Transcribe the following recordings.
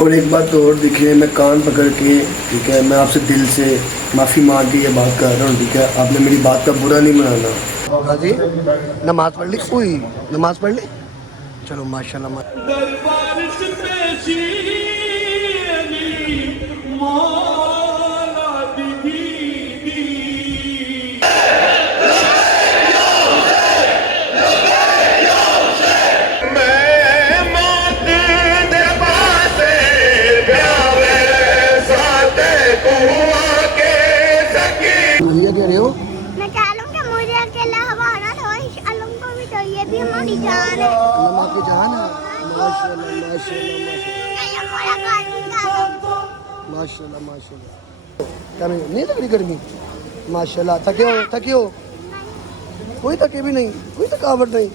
और एक बात तो और देखिए, मैं कान पकड़ के, ठीक है, मैं आपसे दिल से माफ़ी मांग के ये बात कर रहा हूँ, ठीक है, आपने मेरी बात का बुरा नहीं मनाना। हाँ जी, नमाज पढ़ ली? हुई नमाज पढ़ ली? चलो माशाल्लाह। भैया कह रहे हो? मैं कह लूँ कि मुझे अकेला हमारा तो अलम को भी चाहिए, भी हमारी जान है। अलम आपकी जान है? माशाल्लाह माशाल्लाह माशाल्लाह माशाल्लाह। क्या नहीं लग रही गर्मी? माशाल्लाह। थके हो? कोई थके भी नहीं, कोई थकावट नहीं।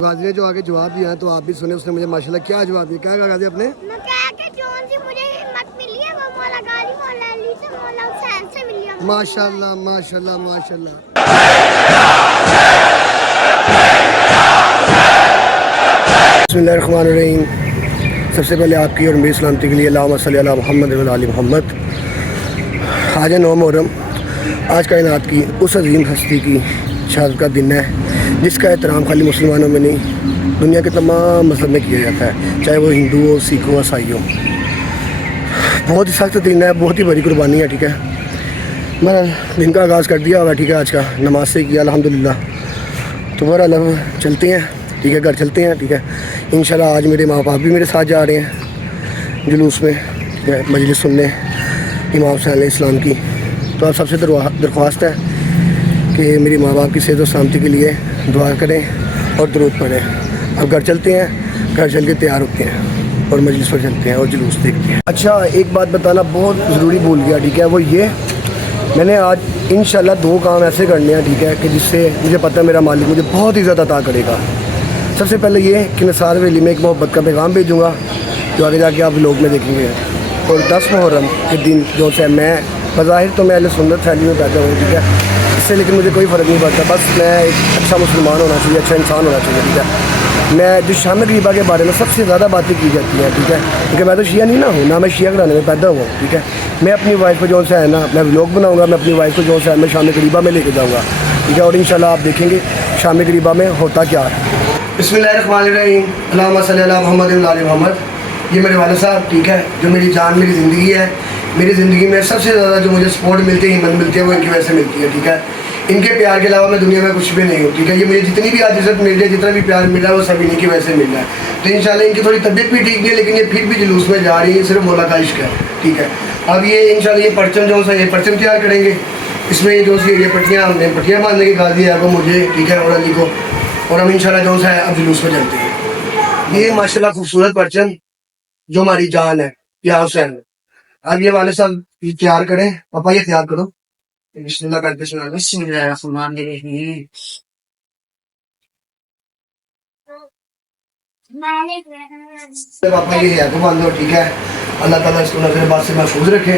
गाजी ने जो आगे जवाब दिया तो आप भी सुने, उसने मुझे माशाल्लाह क्या जवाब दिया। क्या कहा गाजी आपने? मैं कहा कि जोन सी मुझे हिम्मत मिली है वो मौला गाली मौला अली से मौला हुसैन से मिली है। माशाल्लाह माशाल्लाह माशाल्लाह। बिस्मिल्लाहिर्रहमानिर्रहीम। सबसे पहले आपकी और मेरी सलामती के लिए अल्लाहुम्मा सल्ली अला मुहम्मद व आलि मुहम्मद। आज 9 मुहर्रम, आज कायनात की उस अजीम हस्ती की शहादत का दिन है जिसका एहतराम खाली मुसलमानों में नहीं, दुनिया के तमाम मज़हब में किया जाता है, चाहे वो हिंदू हो, सिख हो, ईसाई हो। बहुत ही सख्त दिन है, बहुत ही बड़ी कुर्बानी है, ठीक है। मैंने दिन का आगाज़ कर दिया होगा, ठीक है, आज का नमाज से किया अल्हम्दुलिल्लाह। तो बहरहाल चलते हैं, ठीक है, घर चलते हैं, ठीक है। इंशाल्लाह आज मेरे माँ बाप भी मेरे साथ जा रहे हैं जुलूस में, ठीक है, मजलिस सुनने इमाम हुसैन अलैहिस्सलाम की। तो आप सबसे दरख्वास्त है कि मेरी माँ बाप की सेहत और सलामती के लिए दुआ करें और दुरूद पढ़ें। अब घर चलते हैं, घर चल के तैयार होते हैं और मजलिस पर चलते हैं और जुलूस देखते हैं। अच्छा, एक बात बताना बहुत ज़रूरी भूल गया, ठीक है, वो ये, मैंने आज इंशाल्लाह 2 काम ऐसे करने हैं, ठीक है, कि जिससे मुझे पता है मेरा मालिक मुझे बहुत ही ज़्यादा अता करेगा। सबसे पहले ये कि मैं सारे वली में एक मोहब्बत का पैगाम भेजूँगा जो आगे जाके आप लोग में देखेंगे। और 10 मुहर्रम के दिन जो है, मैं बज़ाहिर तो मैं अहले सुन्नत फैमिली में पैदा हूँ, ठीक है, इससे लेकिन मुझे कोई फ़र्क नहीं पड़ता, बस मैं एक अच्छा मुसलमान होना चाहिए, अच्छा इंसान होना चाहिए, ठीक है। मैं जो शाम गरीबा के बारे में सबसे ज़्यादा बातें की जाती हैं, ठीक है, क्योंकि मैं तो शिया नहीं ना हूँ, ना मैं शिया घराने में पैदा हुआ हूँ, ठीक है। मैं अपनी वाइफ को जो है ना, मैं व्लॉग बनाऊँगा, मैं अपनी वाइफ को जो है मैं शाम गरीबा में लेके जाऊँगा, ठीक है। और इंशाल्लाह आप देखेंगे शाम गरीबा में होता क्या है। बिस्मिल्लाहिर्रहमानिर्रहीम, अल्लाहुम्मा सल्ली अला मुहम्मद व आलि मुहम्मद। ये मेरे वालिद साहब, ठीक है, जो मेरी जान, मेरी ज़िंदगी है। मेरी ज़िंदगी में सबसे ज़्यादा जो मुझे सपोर्ट मिलती है, हिम्मत मिलती है, वो इनकी वजह से मिलती है, ठीक है। इनके प्यार के अलावा मैं दुनिया में कुछ भी नहीं हूँ, ठीक है। ये मुझे जितनी भी आज इज़्ज़त मिल रही है, जितना भी प्यार मिल रहा है, वो सब इन्हीं की वजह से मिल रहा है। तो इंशाल्लाह इनकी थोड़ी तबीयत भी ठीक नहीं है, लेकिन ये फिर भी जुलूस में जा रही है, सिर्फ मौला का इश्क है, ठीक है। अब ये इंशाल्लाह ये परचम जो सा, ये परचम तैयार करेंगे, इसमें जो सी ये पट्टियाँ, हमने पट्टियाँ बांधने की गाजी है वो मुझे, ठीक है, और अली को, और हम इंशाल्लाह जो है अब जुलूस में चलते हैं। ये माशाल्लाह खूबसूरत परचम जो हमारी जान है, या हुसैन। अब ये वाले साहब ये तैयार करें, पापा ये तैयार करो, बिस्मिल्लाह करके सुना। बिस्मिल्लाहिर्रहमानिर्रहीम। पापा ये है को बांधो, ठीक है, अल्लाह ताला इसको नजर बात से महफूज रखे,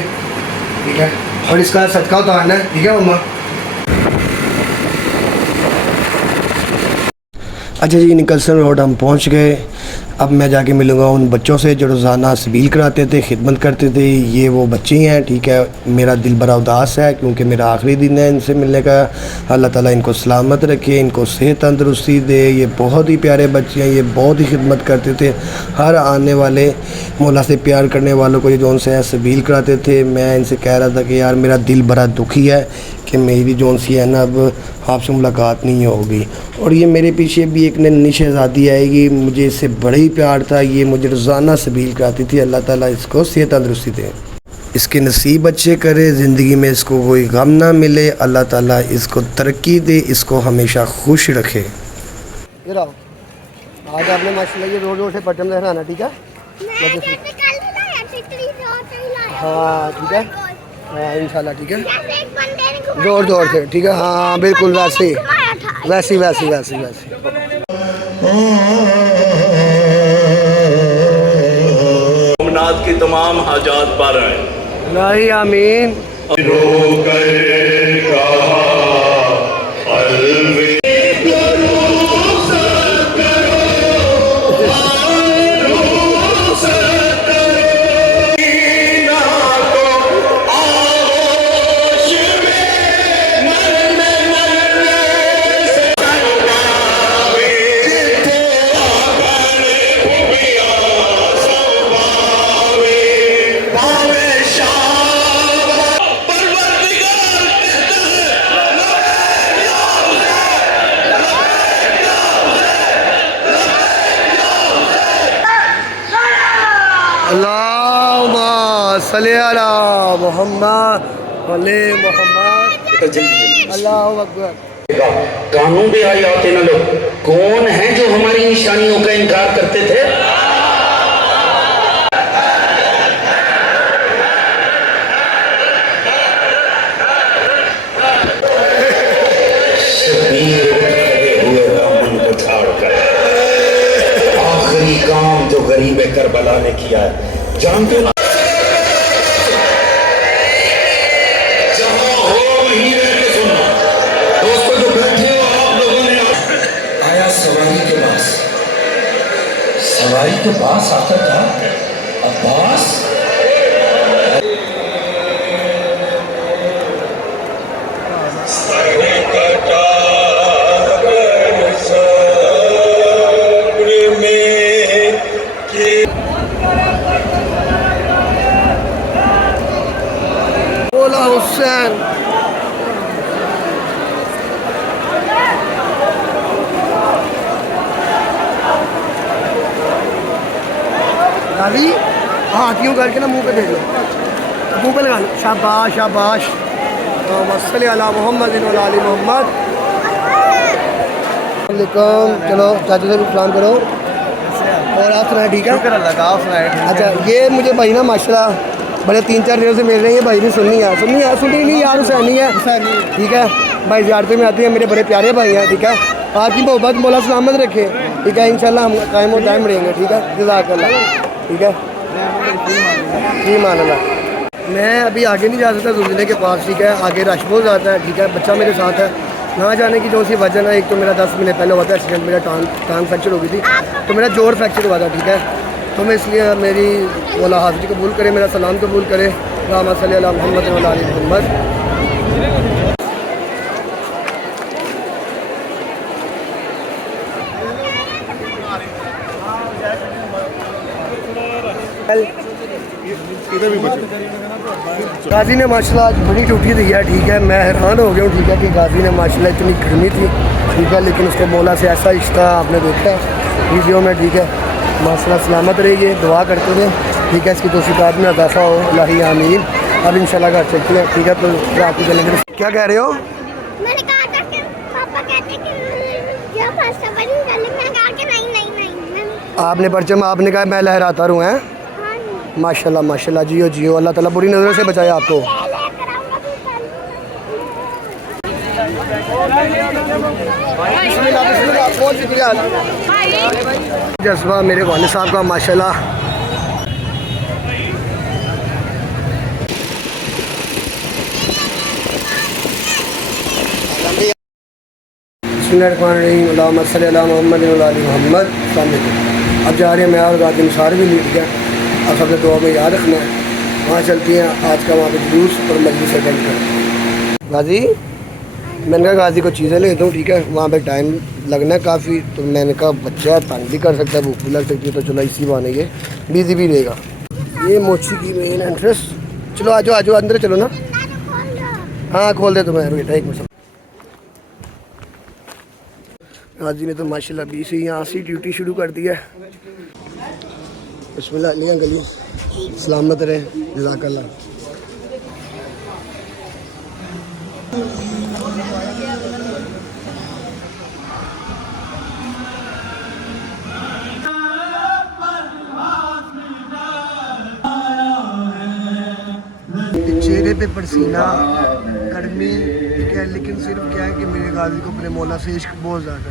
ठीक है, और इसका सदका उतारना है, ठीक है मम्मा। अच्छा जी, निकलसन रोड हम पहुंच गए। अब मैं जाके मिलूँगा उन बच्चों से जो रोज़ाना सबील कराते थे, खिदमत करते थे। ये वो बच्चे हैं, ठीक है। मेरा दिल बड़ा उदास है क्योंकि मेरा आखिरी दिन है इनसे मिलने का। अल्लाह ताला इनको सलामत रखे, इनको सेहत तंदरुस्ती दे। ये बहुत ही प्यारे बच्चे हैं, ये बहुत ही खिदमत करते थे। हर आने वाले मौला से प्यार करने वालों को ये जो उनसे सबील कराते थे। मैं इनसे कह रहा था कि यार मेरा दिल बड़ा दुखी है कि मेरी जो सी है ना, अब आपसे मुलाकात नहीं होगी। और ये मेरे पीछे भी एक नन्ही शहज़ादी आएगी, मुझे इससे बड़ा ही प्यार था, ये मुझे रोज़ाना सबील कराती थी। अल्लाह ताला इसको सेहत तंदरुस्ती दे, इसके नसीब अच्छे करे, ज़िंदगी में इसको कोई गम ना मिले। अल्लाह ताला इसको तरक्की दे, इसको हमेशा खुश रखे। ये रहो, आज आपने माशाल्लाह ये रोड रोड से पटम लहराना, ठीक है। हाँ ठीक है, हाँ इंशाल्लाह, ठीक है, जोर जोर से, ठीक है, हाँ बिल्कुल वैसे वैसी वैसी वैसी वैसी। मोमनात की तमाम हाजात पर हैं। नहीं आमीन। सल्ली अला मोहम्मद वले मोहम्मद। बेटा जल्दी अल्लाहु अकबर। कानून पे आए आते ना लोग, कौन है जो हमारी निशानियों का इनकार करते थे? शबीर हुए दामन को झाड़कर, आखिरी काम जो गरीब करबला ने किया है जानते हो? सवारी के पास आता था अब्बास। बोला हुसैन। गाली हाथियों करके ना मुंह पे दे दो, मुंह पे लगा लो। शाबाश शाबाश। सल्ली अला मोहम्मद व आलि मोहम्मद। वालेकुम। चलो चाचू से भी सलाम करो और आप सुनाए ठीक है? अच्छा ये मुझे भाई ना माशाल्लाह बड़े 3-4 दिनों से मिल रही है। भाई भी सुन्नी है नहीं यार, हुसैनी है ठीक है। भाई ज़ियारतें में आते हैं, मेरे बड़े प्यारे भाई हैं ठीक है। आपकी मोहब्बत मौला सलामत रखे ठीक है। इंशाल्लाह हम कायम और दायम रहेंगे ठीक है। जज़ाकल्लाह ठीक है जी मान अल्लाह। मैं अभी आगे नहीं जा सकता जुलझले के पास ठीक है, आगे रश बहुत ज़्यादा है ठीक है। बच्चा मेरे साथ है, ना जाने की जो सी वजह है। एक तो मेरा 10 महीने पहले हुआ था एक्सीडेंट, मेरा टांग फ्रैक्चर हो गई थी, तो मेरा जोड़ फ्रैक्चर हुआ था ठीक है। तो मैं इसलिए मेरी मौला हाज़िरी कबूल करे, मेरा सलाम कबूल करे। अल्लाहुम्मा सल्ली अला मुहम्मद व आलि मुहम्मद। गाजी ने माशाल्लाह आज बड़ी ड्यूटी दी है ठीक है। मैं हैरान हो गया हूँ ठीक है कि गाजी ने माशाल्लाह इतनी गर्मी थी ठीक है, लेकिन उसके मौला से ऐसा रिश्ता आपने देखा है वीडियो में ठीक है। माशाल्लाह सलामत रहिए, दुआ करते हुए ठीक है। इसकी तौसीक़ात में इजाफ़ा हो, अल्लाही आमीन। अब इंशाल्लाह घर चलते हैं ठीक है। तो रात को चलेंगे। क्या कह रहे हो? मैंने कहा था कि पापा कहते कि जब फर्स्ट सफर नहीं कर ले, मैं कहा कि नहीं। आपने परचम आपने कहा मैं लहराता रहूँ हैं। माशाल्लाह माशाल्लाह, जियो जियो, अल्लाह ताला बुरी नज़रों से बचाए आपको। जज्बा मेरे वाले साहब का माशाल्लाह। बिस्मिल्लाहिर्रहमानिर्रहीम। सल्ली अला मोहम्मद व आलि मोहम्मद। अब जा रहे हैं मैं और गाजी निसार भी लीड गया। आप सबने दुआ में याद रखना है। वहाँ चलती हैं आज का वहाँ पे जुलूस और मजलिस अटेंड कर। गाजी मैंने कहा गाजी को चीज़ें ले दूँ ठीक है, वहाँ पे टाइम लगना है काफ़ी। तो मैंने कहा बच्चा तंग भी कर सकता है, भूख भी लग सकती है, तो चलो इसी बहाने ये बिजी भी रहेगा। ये मोची की मेन एंट्रेंस। चलो आ जाओ अंदर चलो ना। हाँ खोल दे तुम्हें बेटा, एक मिनट। गाजी ने तो माशाल्लाह 20 से यहाँ से ड्यूटी शुरू कर दी है। बिस्मिल्लाह लिया गली सलामत रहे, जज़ाकल्लाह। चेहरे पे पसीना गर्मी ठीक है, लेकिन सिर्फ क्या है कि मेरे गाजी को अपने मौला से इश्क बहुत ज़्यादा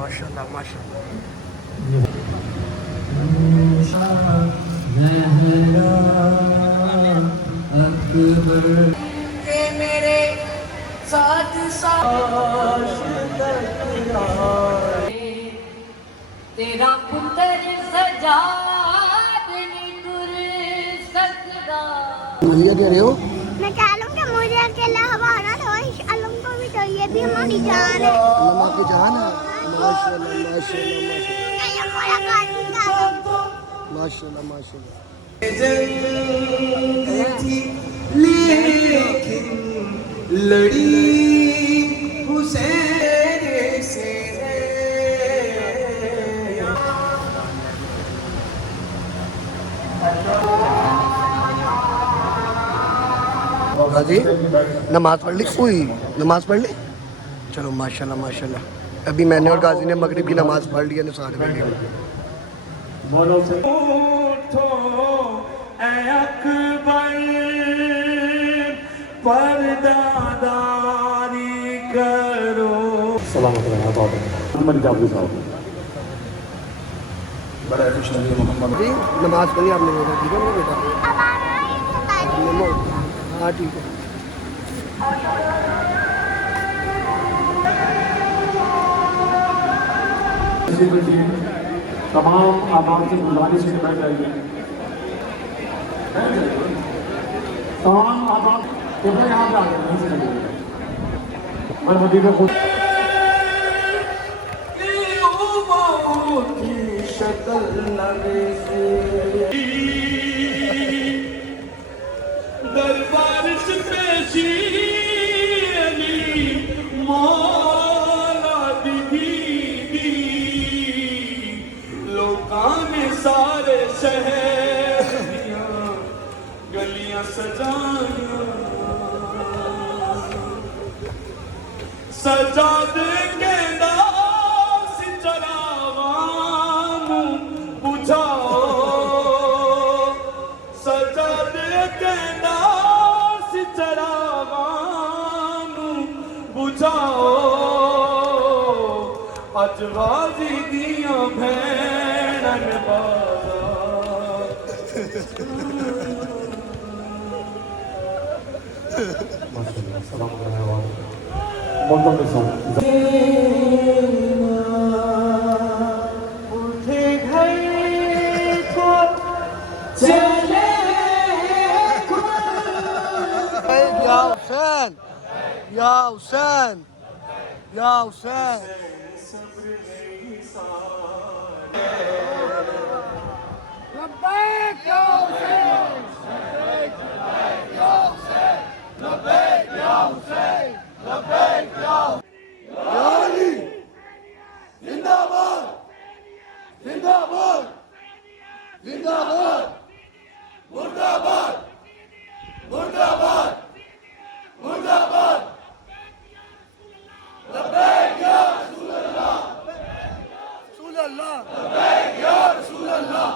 माशाल्लाह माशाल्लाह। मेरे साथ तेरा पुत्र सजादनी तुर सकदा। भैया कह रहे हो? मैं कह लूँ कि मुझे अकेला हमारा तो अलम को भी तो, ये भी हमारी जान है। अल्लाह की जान है। माशाल्लाह माशाल्लाह माशाल्लाह। ये हमारा गाजी का माशाल्लाह माशाल्लाह। गाजी नमाज पढ़ ली? हुई नमाज पढ़ ली? चलो माशाल्लाह माशाल्लाह। अभी मैंने और गाजी ने मगरिब की नमाज पढ़ ली है सारे में। पर्दादारी करो। सलामत रहना बाबा मोहम्मद जाफरी साहब बड़ा खुश नबी मोहम्मद जी नमाज पढ़ी आपने बेटा? ठीक है मेरा बेटा? अब आ रहा है ये बताइए। हाँ ठीक है। तमाम आवाम से गुजारिश है बैठ जाइए। तमाम आवाम केवल यहाँ पे आ गए नहीं से मैं मदीने खुद की शक्ल नबी से दरबार से पेशी अली मौला दीदी लोकां ने सारे शहर दियां गलियां सजाया सजाद कहंदा सी चरावां नूं बुझाओ सजाद कहंदा सी चरावां नूं बुझाओ अज गाजी दियां भैणन उठे घर को चले या हुसैन या हुसैन या हुसैन। लब्बैक या हुसैन लब्बैक या हुसैन लब्बैक या हुसैन लब्बैक या अली जिंदाबाद जिंदाबाद जिंदाबाद मुर्दाबाद मुर्दाबाद मुर्दाबाद लब्बैक या रसूल अल्लाह रसूल अल्लाह लब्बैक या रसूल अल्लाह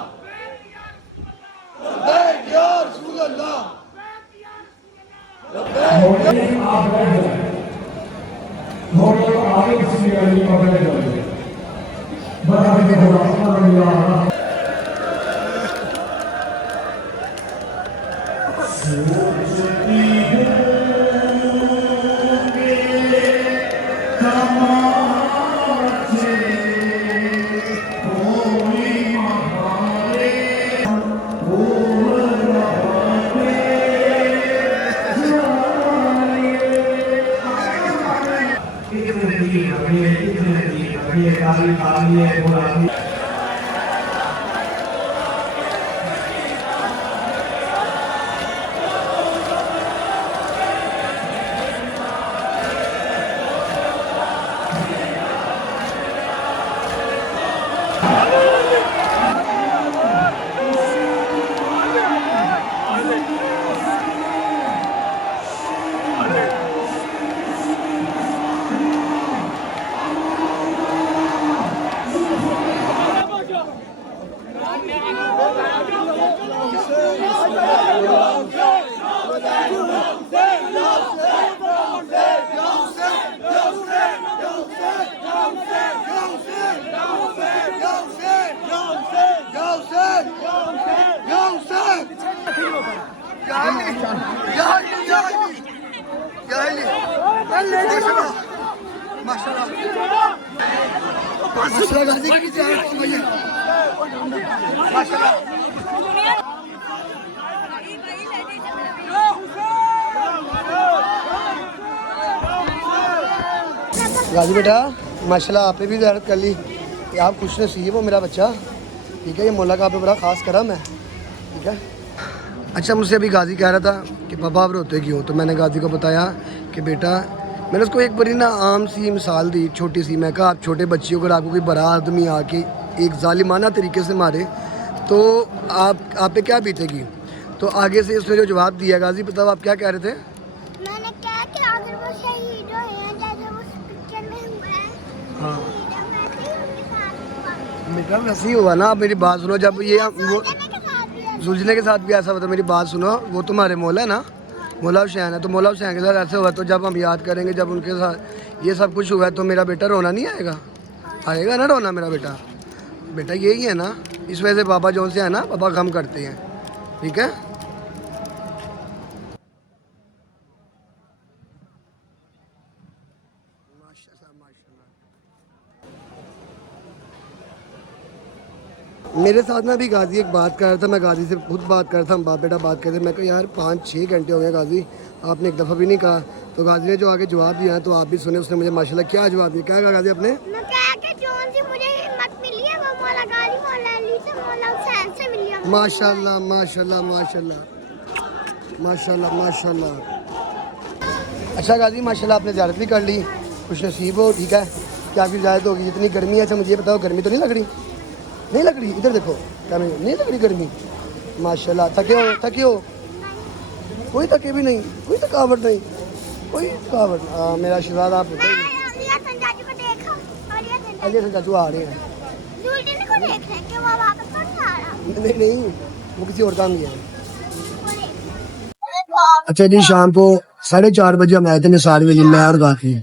लब्बैक या रसूल अल्लाह गाजी बेटा माशाल्लाह आपने भी ज़ियारत कर ली कि आप खुश नसीब हो मेरा बच्चा। ठीक है, ये मौला का आप पे बड़ा ख़ास करम है, ठीक है। अच्छा, मुझसे अभी गाजी कह रहा था कि पापा आप रोते क्यों, तो मैंने गाजी को बताया कि बेटा, मैंने उसको एक बारी ना आम सी मिसाल दी, छोटी सी। मैं कहा आप छोटे बच्चियों को, आपको कोई बड़ा आदमी आके एक जालिमाना तरीके से मारे तो आप पे क्या बीतेगी। तो आगे से उसने जो जवाब दिया गाजी, पता आप क्या कह रहे थे? मैंने कहा कि अगर वो शहीद हैं जैसे उस पिक्चर में हुआ है, हाँ वैसे ही उनके साथ हुआ। बेटा वैसे ही हुआ ना। आप मेरी बात सुनो, जब ये वो सुलझने के साथ भी है। सुलझने के साथ भी ऐसा होता है। मेरी बात सुनो, वो तुम्हारे मौला है ना, मौला हुसैन है, तो मौला हुसैन के साथ ऐसे हुआ, तो जब हम याद करेंगे जब उनके साथ ये सब कुछ हुआ है, तो मेरा बेटा रोना नहीं आएगा? आएगा ना रोना मेरा बेटा। बेटा यही है ना, इस वजह से पापा जो से है ना, पापा गम करते हैं, ठीक है। मेरे साथ में अभी गाजी एक बात कर रहा था, मैं गाजी से खुद बात कर रहा था, हम बाप बेटा बात कर रहे थे। मैं कहा यार 5-6 घंटे हो गए गाजी, आपने एक दफ़ा भी नहीं कहा। तो गाजी ने जो आगे जवाब दिया तो आप भी सुने, उसने मुझे माशाल्लाह क्या जवाब दिया। क्या कहा गाजी आपने? मैं कहा कि जोन सी मुझे हिम्मत मिली है वो मौला गाली मौला अली से मौला हुसैन से मिली है। माशाल्लाह माशाल्लाह माशाल्लाह माशाल्लाह माशाल्लाह। अच्छा गाजी, माशाल्लाह आपने ज़ियारत भी कर ली, खुश नसीब हो, ठीक है। क्या आपकी ज़ियारत होगी? इतनी गर्मी है, अच्छा मुझे ये बताओ, गर्मी तो नहीं लग रही? नहीं लग रही? इधर देखो, क्या नहीं लग रही गर्मी? माशाल्लाह। थके हो? कोई थके भी नहीं, कोई थकावट नहीं, कोई थकावट। मेरा आशीर्वाद आप होते हैं। अजय से चाचू आ रहे हैं। नहीं, वो किसी और काम किया है। अच्छा जी, शाम को 4:30 बजे हम आए थे निसार में, मैं और गाफी।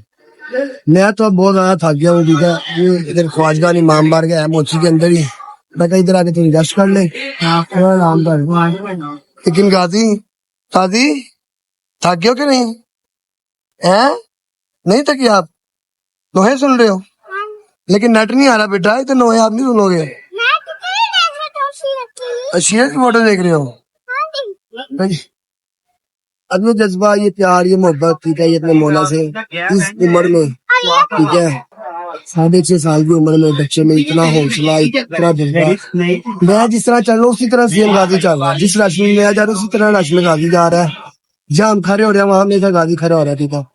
मैं तो अब बहुत ज़्यादा थक गया हूँ, ठीक है। ये इधर ख्वाजगा इमाम बार गया है मोची के अंदर ही, मैं कहा इधर आके थोड़ी रेस्ट कर ले, आराम कर। लेकिन गाजी थक गए हो कि नहीं? हैं? नहीं थकी आप? नोहे सुन रहे हो? लेकिन नेट नहीं आ रहा बेटा, इतने नोहे आप नहीं सुनोगे। शीरत की फोटो देख रहे हो? अब ये जज्बा, ये प्यार, ये मोहब्बत, ठीक है, ये अपने मौला से इस उम्र में, ठीक है, 6.5 साल की उम्र में बच्चे में इतना हौसला, इतना जज्बा। मैं जिस तरह चल रहा हूँ उसी तरह सीएम गाजी चल रहा है, जिस रश में मैं जा रहा हूँ उसी तरह रश में गाजी जा रहा है। जहाँ हम खड़े हो रहे हैं वहां हमेशा गाजी खड़ा हो रहा है, ठीक है।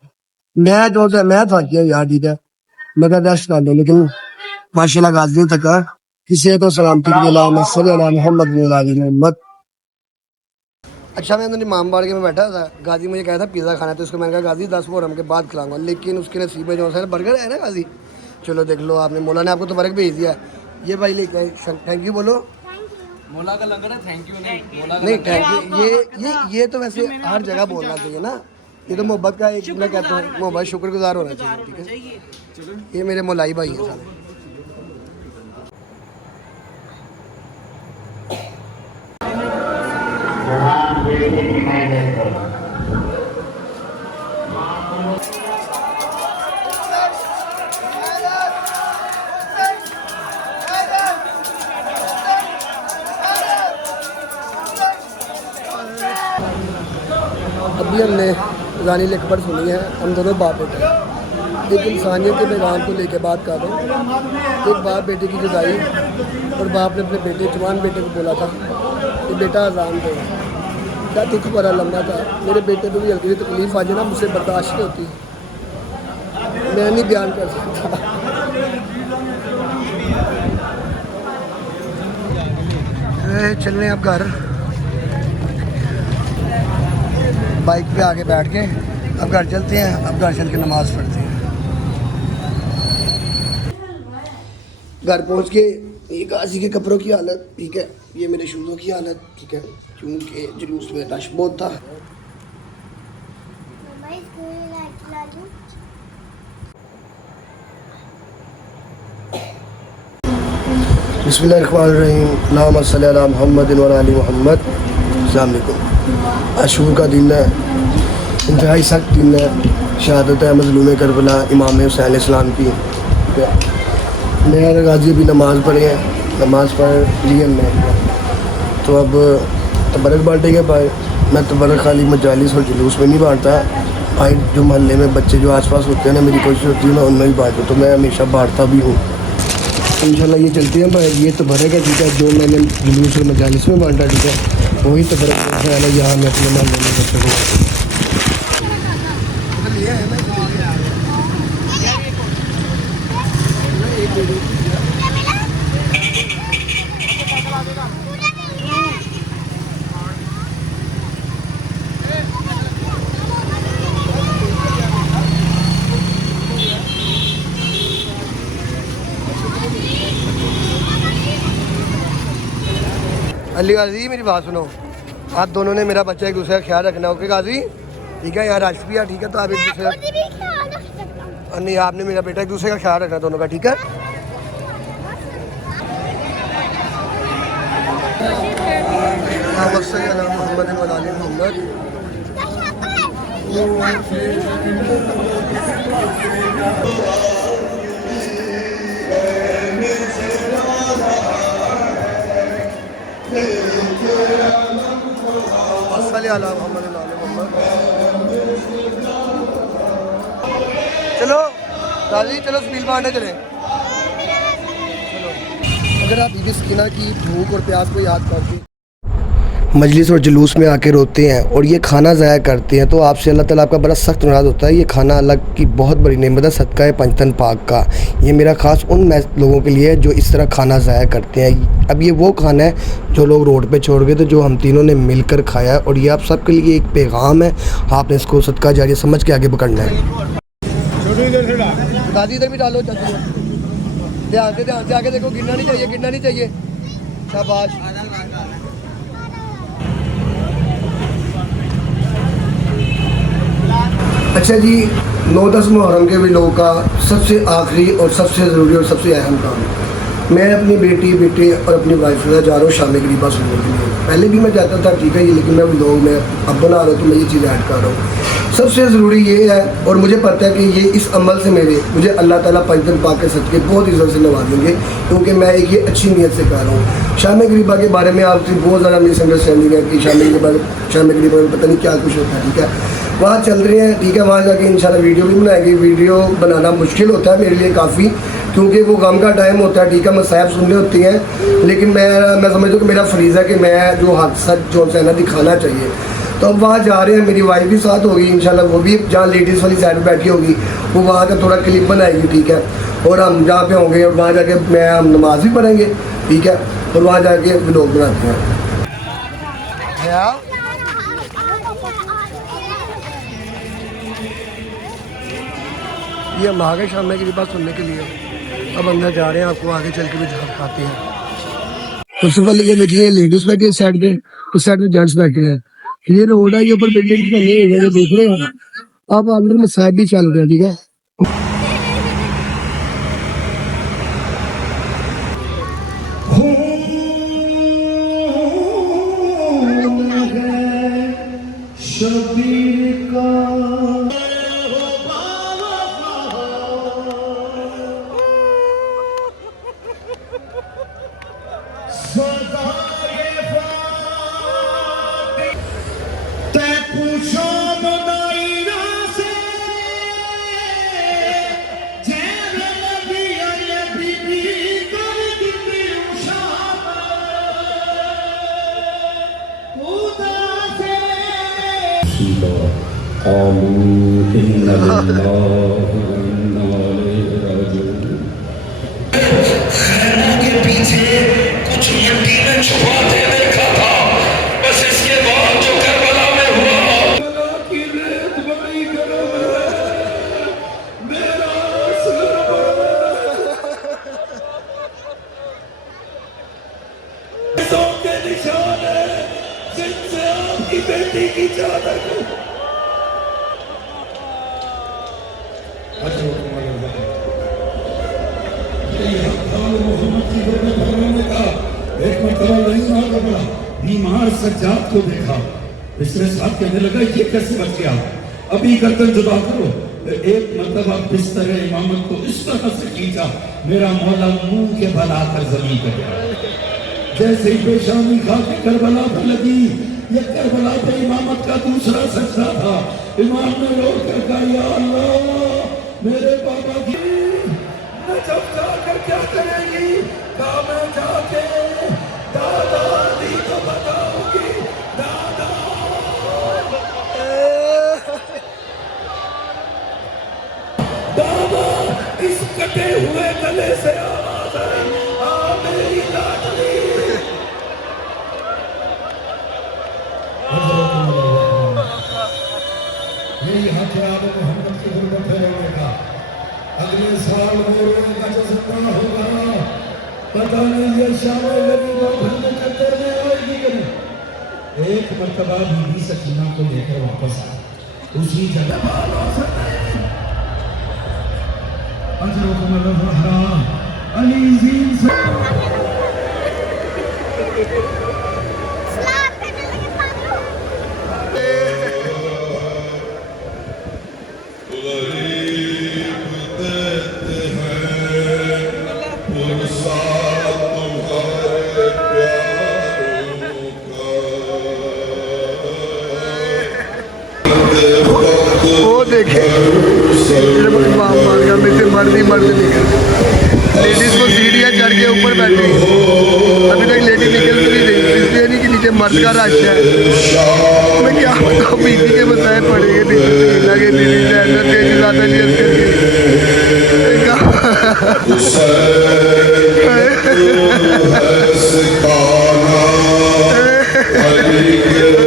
मैं थक गया यार, ठीक है, मैं रेस्ट कर लूँ, लेकिन माशाल्लाह गाजी ने थका। किसी तो सलामती के मोहम्मद। अच्छा, मैं अंदर इमाम बाड़गे में बैठा था, गाजी मुझे कहा था पिज़्ज़ा खाना, तो उसको मैंने कहा गाजी 10 मुहर्रम के बाद खिलाऊंगा, लेकिन उसके नसीब में जो है बर्गर है ना गाजी। चलो देख लो, आपने मौला ने आपको तो बर्गर भेज दिया। ये भाई लेके थैंक यू बोलो। मौला का लंगर है, थैंक यू नहीं, थैंक यू ये तो वैसे हर जगह बोलना चाहिए ना, ये तो मोहब्बत का एक, मैं कहता हूँ मोहब्बत शुक्रगुजार होना चाहिए, ठीक है। ये मेरे मौलाई भाई हैं सारे। अभी हमने रानी अकबर सुनी है, हम दोनों बाप बेटे हैं। एक इंसानियत के पैगाम को लेकर बात कर रहा हूँ। एक बाप बेटे की जुदाई, और बाप ने अपने बेटे, जवान बेटे को बोला था कि बेटा आज़ान दो। क्या दुख भरा लम्हा था। मेरे बेटे को भी हल्की तकलीफ आ जाए ना, मुझसे बर्दाश्त नहीं होती, मैं नहीं बयान कर सकता। चल रहे हैं अब घर, बाइक पे आके बैठ के अब घर चलते हैं। अब घर चल के नमाज़ पढ़ते हैं। घर पहुंच के ये गाजी के कपड़ों की हालत, ठीक है, ये मेरे शूज़ों की हालत, ठीक है, क्योंकि जुलूस में रश बहुत था। बिस्मिल्लाहिर्रहमानिर्रहीम, अल्लाहुम्मा सल्ली अला मुहम्मद व अला आलि मुहम्मद। अस्सलाम वालेकुम। आशूर का दिन है, इंतहाई सख्त दिन है, शहादत है मज़लूम करबला इमाम हुसैन इस्लाम की। मैं गाजी भी नमाज़ पढ़े हैं, नमाज़ पढ़ ली हमने, तो अब तबरक बांटेंगे भाई। मैं तबरक खाली मजालिस और जुलूस में नहीं बांटता भाई, जो मोहल्ले में बच्चे जो आसपास होते हैं ना, मेरी कोशिश होती है ना उनमें भी बांटूँ, तो मैं हमेशा बांटता भी हूँ। इंशाल्लाह ये चलते हैं भाई। ये तो भरेगा ठीक है, जो मैंने जुलूस और मजालिस में बांटा ठीक है वही तो भरेगा यहाँ मैं अपने मोहल्ले में कर सकूँ। अली गाजी मेरी बात सुनो, आप दोनों ने मेरा बच्चा एक दूसरे का ख्याल रखना, ओके गाजी? ठीक है, यहाँ राशि भी है ठीक है, तो आप एक दूसरे खुद भी ख्याल रख सकता हूँ। और नहीं आपने मेरा बेटा एक दूसरे का ख्याल रखना दोनों का, ठीक है? मोहम्मद मोहम्मद चलो राजी, चलो स्पीड बांटे चले। चलो, अगर आप ईद सकीना की भूख और प्यास को याद करके मजलिस और जुलूस में आके रोते हैं और ये खाना ज़ाया करते हैं तो आपसे अल्लाह ताला आपका बड़ा सख्त नाराज़ होता है। ये खाना अल्लाह की बहुत बड़ी नेमत है, सदका है पंचतन पाक का। ये मेरा ख़ास उन लोगों के लिए है जो इस तरह खाना ज़ाया करते हैं। अब ये वो खाना है जो लोग रोड पे छोड़ गए थे, जो हम तीनों ने मिलकर खाया है, और ये आप सबके लिए एक पैगाम है। आपने इसको सदका जारिया समझ के आगे पकड़ना है। दादी इधर भी डालो, ध्यान से आगे देखो, गिरना नहीं चाहिए, गिरना नहीं चाहिए। शाबाश। अच्छा जी, 9-10 मुहर्रम के भी लोगों का सबसे आखिरी और सबसे ज़रूरी और सबसे अहम काम, मैं अपनी बेटे और अपनी वाइफ के साथ जा रहा हूँ शाम गरीबा सुनने के लिए। पहले भी मैं जाता था ठीक है ये, लेकिन मैं लोग मैं अब बना रहा हूँ तो मैं ये चीज़ ऐड कर रहा हूँ। सबसे ज़रूरी ये है, और मुझे पता है कि ये इस अमल से मुझे अल्लाह ताला पंचतन पाक के सदके बहुत इज़्ज़त से नवाजेंगे, क्योंकि मैं एक ये अच्छी नीयत से कर रहा हूँ। शाम गरीबा के बारे में आपसे बहुत ज़्यादा मिसअंडरस्टैंडिंग है कि शाम गरीबा में पता नहीं क्या कुछ होता है, ठीक है? वहाँ चल रहे हैं ठीक है, वहाँ जाके इंशाल्लाह वीडियो भी बनाएंगे। वीडियो बनाना मुश्किल होता है मेरे लिए काफ़ी, क्योंकि वो गम का टाइम होता है ठीक है, मसाइब सुनने होती हैं, लेकिन मैं समझता हूँ कि मेरा फरीज़ा कि मैं जो हक सच जो है ना दिखाना चाहिए। तो अब वहाँ जा रहे हैं, मेरी वाइफ भी साथ होगी इंशाल्लाह, वो भी जहाँ लेडीज़ वाली साइड बैठी होगी वो वहाँ का थोड़ा क्लिप बनाएगी ठीक है, और हम जहाँ पे होंगे और वहाँ जाके हम नमाज़ भी पढ़ेंगे ठीक है, और वहाँ जाके व्लॉग बनाते हैं। ये हम आ गए शाम की बात सुनने के लिए, अब अंदर जा रहे हैं, आपको आगे चल के भी दिखाते हैं। सबसे पहले ये देखिए लेडीज बैठे हैं साइड पे, उस साइड में जेंट्स बैठे हैं। ये रोड है, ये ऊपर बिल्डिंग की बनी है, ये देख रहे हैं अब अंदर में साइड भी चल रहे हैं ठीक है। के पीछे कुछ मिट्टी में छुपाते देखा था, बस इसके बाद जो करबला में हुआ की रेत बड़ी गर्म है, मेरा के निशान है जिनसे आपकी बेटी की चादर को एक मरतबा बीमार सज्जाद को देखा, इसके साथ कहने लगा ये कैसे बच गया, अभी गर्दन जुदा करो। एक मरतबा बिस्तर इमामत को इस तरह से खींचा, मेरा मौला मुंह के बल आकर जमीन पर गया। जैसे ही पेशानी खा के करबला पर लगी, ये करबला पे इमामत का दूसरा सजदा था। इमाम ने रो कर कहा या अल्लाह मेरे बाबा की नजफ जाकर क्या करेगी, मैं जाके दादा दी को बताऊंगी दादा। दादा इस कटे हुए गले से आवाज आई, आ मेरी लाडली। यही हक है आप मोहम्मद की गुरबत है रोने का। अगले साल रोने का जो सपना होगा, पता नहीं ये शाम लगी वो भरने चक्कर में आएगी कि नहीं। एक मर्तबा बीबी सकीना को लेकर वापस आए उसी जगह अली जीन से सलाम करने लगे पागल। वो देखे मर्द ही मर्द निकल, लेडीज को सीढ़ियाँ चढ़ के ऊपर बैठी, अभी तक लेडी निकल तो नहीं रही, इसलिए नहीं कि नीचे मर्द का रश है। मैं क्या बताऊँ, बीवी के बताए पड़ेंगे लगे दीदी ज़्यादा नहीं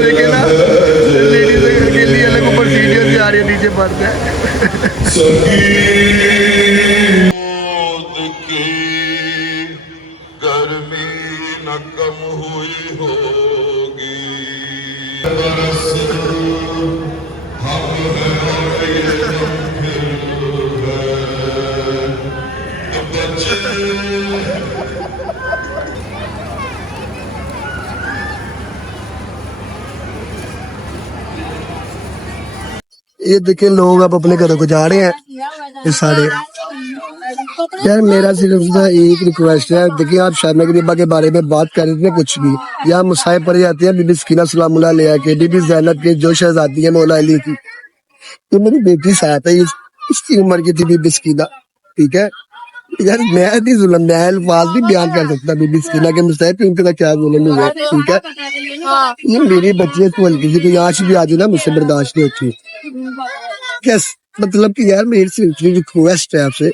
देखिए ना, लेडीज अकेली अलग ऊपर सीढ़ियों से आ रही है, नीचे मर्द है। गर्मी न कम हुई होगी, बरस हम हैं और ये हम फिर हैं बच्चे। ये देखिए लोग अब अपने घरों को जा रहे हैं, ये सारे। यार मेरा सिर्फ ना एक रिक्वेस्ट है, देखिए आप शायद गरीबा के बारे में बात कर रहे थे, कुछ भी यहाँ मुसाहिब पढ़ी जाती है बीबी सकीना सलामुल्लाह अलैहा के, बीबी ज़ैनब के जो शहजादी है मौला अली की, ये मेरी बेटी साथ है, इसकी उम्र की थी बीबी सकीना, ठीक है। यार मैं नहीं जुल्म, मैं अल्फाज भी बयान कर सकता बीबी सकीना के मुसाहिब पे उनका क्या जुल्म हुआ, ठीक है। ये मेरी बच्ची है, तो हल्की सी कोई आँच भी आ जाए ना मुझसे बर्दाश्त नहीं होती। यस, मतलब कि यार मेरी सिर्फ रिक्वेस्ट है आपसे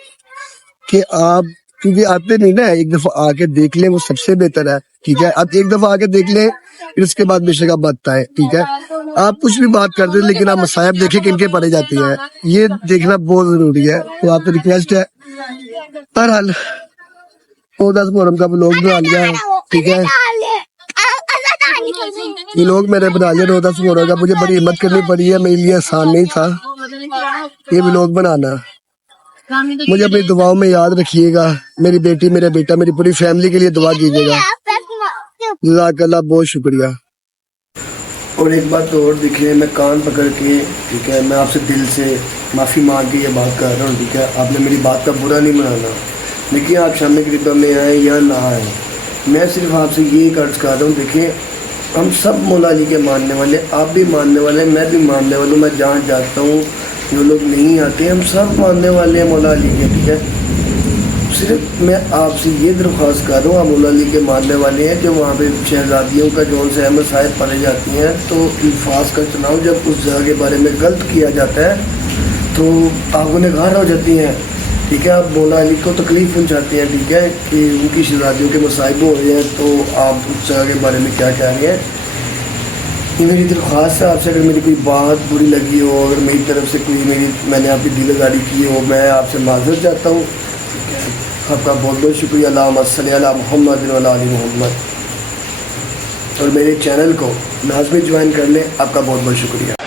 कि आप, क्योंकि आते नहीं ना, एक दफा आके देख लें, वो सबसे बेहतर है, ठीक है। आप एक दफा आके देख लें, फिर उसके बाद बेशक आप बात आए, ठीक है। आप कुछ भी बात करते हैं, लेकिन आप मसायब देखें किनके पढ़े जाती है, ये देखना बहुत जरूरी है। तो आपसे रिक्वेस्ट है, बहरहाल 10 मुहर्रम का व्लॉग बना लिया है, ठीक है। ये लोग मेरे बना लिया 10 मुहर्रम का, मुझे बड़ी हिम्मत करनी पड़ी है, मेरे लिए आसान नहीं था ये व्लॉग बनाना। मुझे अपनी दुआओं में याद रखिएगा, मेरी बेटी, मेरा बेटा, मेरी पूरी फैमिली के लिए दुआ कीजिएगा। जज़ाकल्लाह, बहुत शुक्रिया। और एक बात और देखिए, मैं कान पकड़ के, ठीक है, मैं आपसे दिल से माफ़ी मांग के ये बात कर रहा हूँ, ठीक है। आपने मेरी बात का बुरा नहीं मनाना, देखिए आप शाम गरीबा में आए या ना आए, मैं सिर्फ आपसे यही कर्ज कर रहा हूँ। देखिए हम सब मौला अली के मानने वाले, आप भी मानने वाले, मैं भी मानने वाला हूँ। मैं जहाँ जाता हूँ जो लोग नहीं आते, हम सब मानने वाले हैं मौला अली के, ठीक है। सिर्फ मैं आपसे ये दरख्वास्त कर रहा हूँ, आप मौला अली के मानने वाले हैं, जो वहाँ पे शहजादियों का जो से अहमद साहिब पढ़े जाती हैं, तो अल्फाज का चुनाव जब उस जगह के बारे में गलत किया जाता है तो आप गुनहगार हो जाती हैं, ठीक है। आप मौला अली को तकलीफ़ पहुँचाते हैं, ठीक है, कि उनकी शहजादियों के मसाइब हो रहे हैं, तो आप उस जगह के बारे में क्या कह रहे हैं। ये मेरी दरख्वास्त है आपसे, अगर मेरी कोई बात बुरी लगी हो, अगर मेरी तरफ से कोई मैंने आपकी दिलदारी की हो, मैं आपसे माज़रत चाहता हूँ। आपका बहुत बहुत शुक्रिया। अल्लाहुम्मा सल्ली अला मुहम्मद व अला आलि मुहम्मद। और मेरे चैनल को लाज़मी ज्वाइन कर लें। आपका बहुत बहुत शुक्रिया।